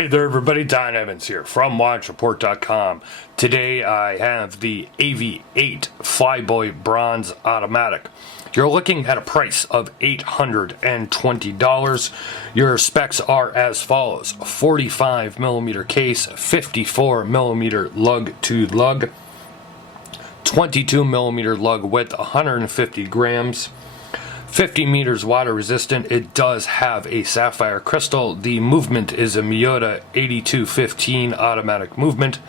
Hey there everybody, Don Evans here from WatchReport.com. Today I have the Avi-8 Flyboy Bronze Automatic. You're looking at a price of $820. Your specs are as follows: 45mm case, 54mm lug to lug, 22mm lug width, 150 grams. 50 meters water resistant. It does have a sapphire crystal. The movement is a Miata 8215 automatic movement,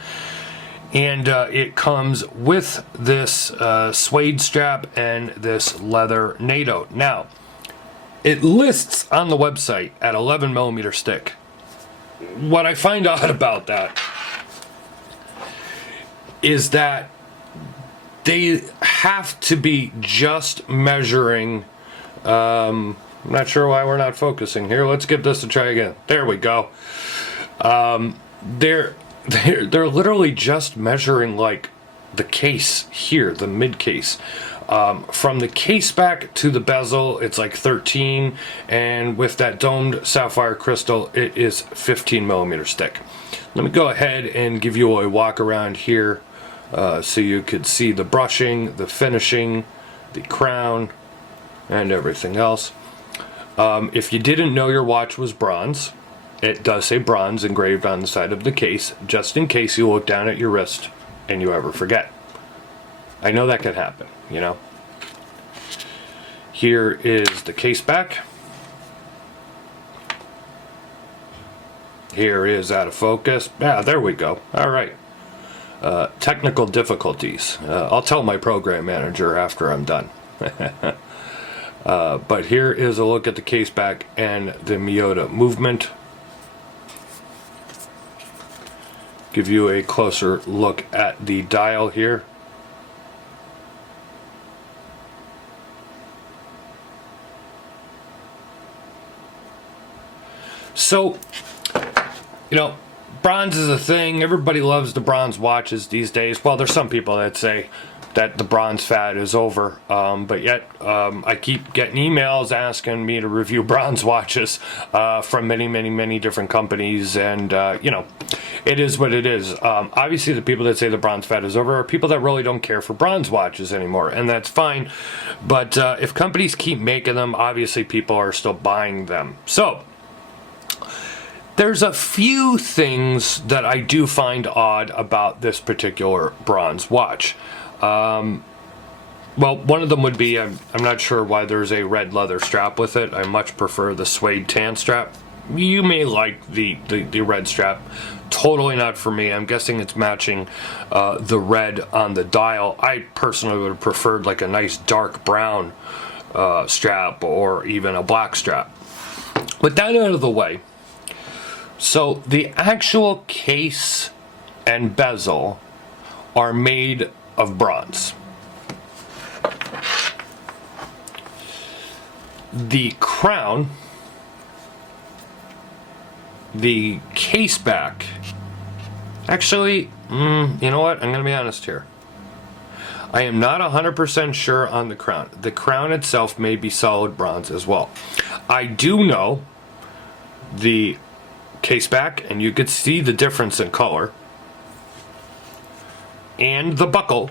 and it comes with this suede strap and this leather NATO. Now, it lists on the website at 11mm stick. What I find odd about that is that they have to be just measuring. I'm not sure why we're not focusing here. Let's give this a try again. There we go. They're literally just measuring like the case here, the mid case. From the case back to the bezel, it's like 13, and with that domed sapphire crystal, it is 15mm stick. Let me go ahead and give you a walk around here, so you could see the brushing, the finishing, the crown, and everything else. If you didn't know your watch was bronze, it does say bronze engraved on the side of the case, just in case you look down at your wrist and you ever forget. I know that could happen, you know. Here is the case back. Here is out of focus. Ah, there we go. All right. Technical difficulties. I'll tell my program manager after I'm done. But here is a look at the case back and the Miata movement. Give you a closer look at the dial here. So, you know, bronze is a thing. Everybody loves the bronze watches these days. Well, there's some people that say that the bronze fad is over, but yet I keep getting emails asking me to review bronze watches from many different companies, and you know, it is what it is. Obviously the people that say the bronze fad is over are people that really don't care for bronze watches anymore, and that's fine, but if companies keep making them, obviously people are still buying them. So there's a few things that I do find odd about this particular bronze watch. Well, one of them would be, I'm not sure why there's a red leather strap with it. I much prefer the suede tan strap. You may like the red strap. Totally not for me. I'm guessing it's matching the red on the dial. I personally would have preferred like a nice dark brown strap, or even a black strap. With that out of the way, so the actual case and bezel are made of bronze. The crown, the case back, actually, you know what, I'm going to be honest here. I am not 100% sure on the crown. The crown itself may be solid bronze as well. I do know the case back, and you could see the difference in color, and the buckle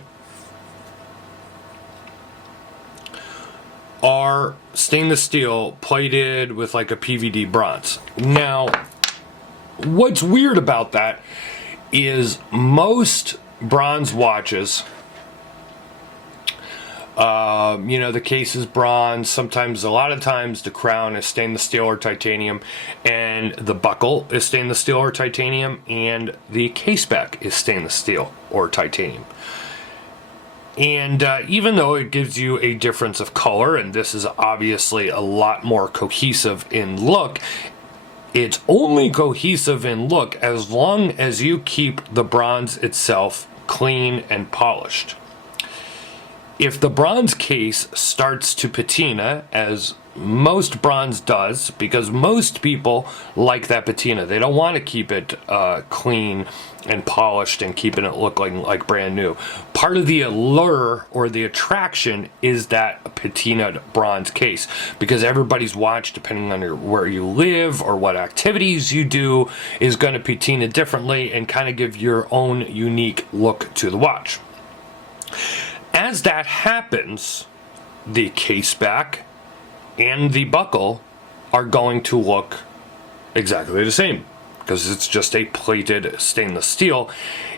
are stainless steel plated with like a PVD bronze. Now, what's weird about that is most bronze watches, you know, the case is bronze. Sometimes, a lot of times, the crown is stainless steel or titanium, and the buckle is stainless steel or titanium, and the case back is stainless steel or titanium. And even though it gives you a difference of color, and this is obviously a lot more cohesive in look, it's only cohesive in look as long as you keep the bronze itself clean and polished. if the bronze case starts to patina, as most bronze does, because most people like that patina, they don't want to keep it clean and polished and keeping it look like brand new. Part of the allure or the attraction is that patinaed bronze case, because everybody's watch, depending on where you live or what activities you do, is going to patina differently and kind of give your own unique look to the watch. As that happens, the case back and the buckle are going to look exactly the same, because it's just a plated stainless steel.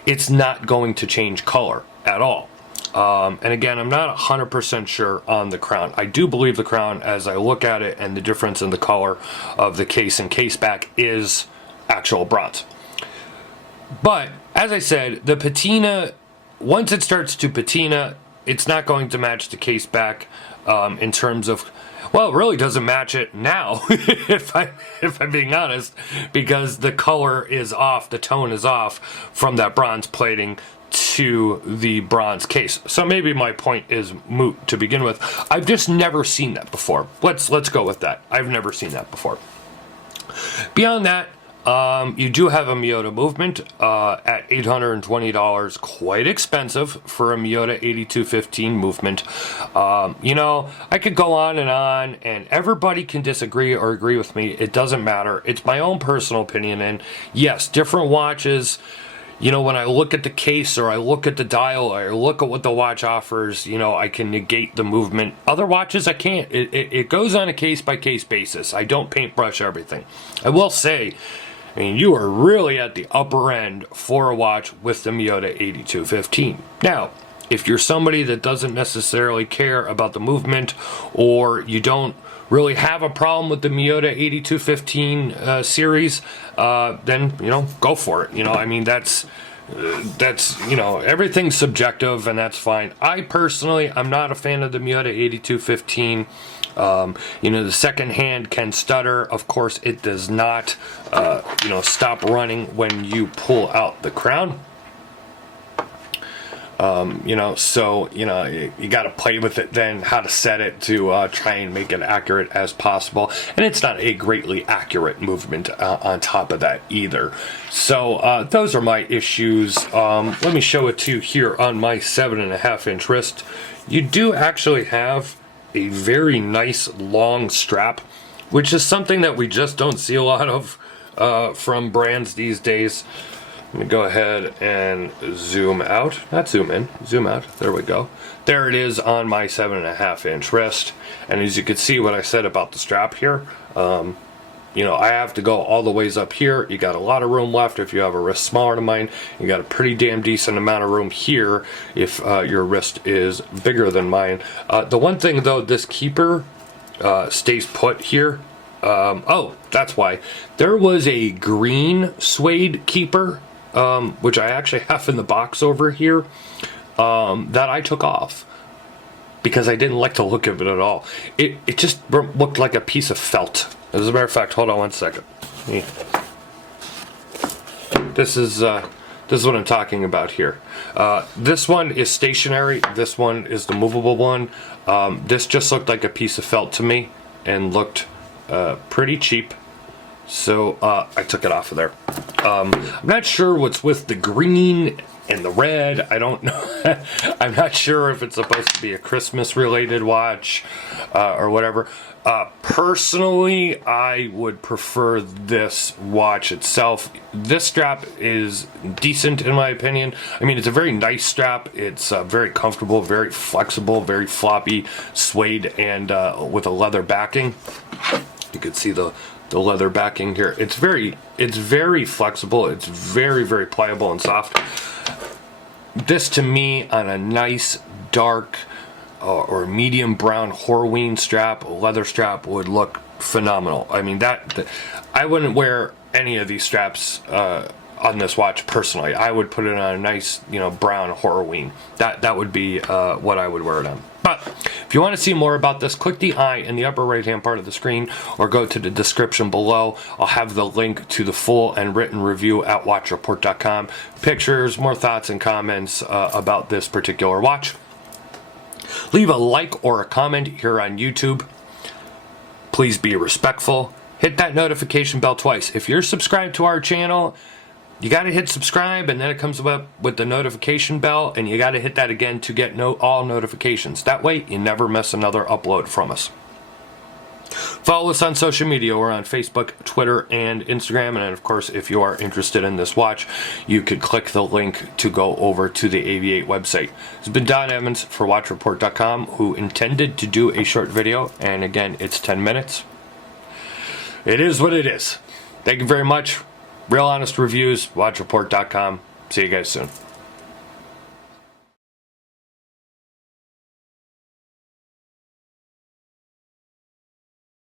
It's not going to change color at all. And again, I'm not 100% sure on the crown. I do believe the crown, as I look at it, and the difference in the color of the case and case back is actual bronze. But as I said, the patina, once it starts to patina, it's not going to match the case back in terms of, well, it really doesn't match it now, if I'm being honest, because the color is off, the tone is off from that bronze plating to the bronze case. So maybe my point is moot to begin with. I've just never seen that before. Let's go with that. I've never seen that before. Beyond that, you do have a Miata Movement at $820, quite expensive for a Miata 8215 Movement. You know, I could go on, and everybody can disagree or agree with me. It doesn't matter. It's my own personal opinion, and yes, different watches, you know, when I look at the case or I look at the dial or I look at what the watch offers, you know, I can negate the movement. Other watches, I can't. It goes on a case-by-case basis. I don't paintbrush everything. I will say, I mean, you are really at the upper end for a watch with the Miata 8215. Now, if you're somebody that doesn't necessarily care about the movement, or you don't really have a problem with the Miata 8215 series, then, you know, go for it. You know, I mean, that's, you know, everything's subjective, and that's fine. I personally, I'm not a fan of the Miata 8215. You know, the second hand can stutter. Of course, it does not, you know, stop running when you pull out the crown. You know, so, you know, you got to play with it then, how to set it to try and make it accurate as possible. And it's not a greatly accurate movement on top of that either. So those are my issues. Let me show it to you here on my 7.5-inch wrist. You do actually have a very nice long strap, which is something that we just don't see a lot of from brands these days. Let me go ahead and zoom out, not zoom in, zoom out. There we go. There it is on my 7.5-inch wrist. And as you can see what I said about the strap here, you know, I have to go all the ways up here. You got a lot of room left if you have a wrist smaller than mine. You got a pretty damn decent amount of room here if your wrist is bigger than mine. The one thing though, this keeper stays put here. Oh, that's why. There was a green suede keeper, which I actually have in the box over here, that I took off because I didn't like the look of it at all. It just looked like a piece of felt. As a matter of fact, hold on one second. This is what I'm talking about here. This one is stationary. This one is the movable one. This just looked like a piece of felt to me and looked pretty cheap. So I took it off of there. I'm not sure what's with the green and the red. I don't know. I'm not sure if it's supposed to be a Christmas related watch or whatever. Personally, I would prefer this watch itself. This strap is decent in my opinion. I mean, it's a very nice strap. It's very comfortable, very flexible, very floppy, suede, and with a leather backing. You can see the leather backing here. It's very flexible. It's very, very pliable and soft. This to me on a nice dark or medium brown Horween strap, leather strap, would look phenomenal. I mean, I wouldn't wear any of these straps on this watch personally. I would put it on a nice, you know, brown Horween. That would be what I would wear it on. But if you want to see more about this, click the eye in the upper right hand part of the screen or go to the description below. I'll have the link to the full and written review at watchreport.com. Pictures, more thoughts and comments about this particular watch. Leave a like or a comment here on YouTube. Please be respectful. Hit that notification bell twice. If you're subscribed to our channel, you got to hit subscribe, and then it comes up with the notification bell, and you got to hit that again to get all notifications. That way, you never miss another upload from us. Follow us on social media. We're on Facebook, Twitter, and Instagram. And of course, if you are interested in this watch, you could click the link to go over to the Avi-8 website. This has been Don Evans for WatchReport.com, who intended to do a short video. And again, it's 10 minutes. It is what it is. Thank you very much. Real honest reviews, WatchReport.com. See you guys soon.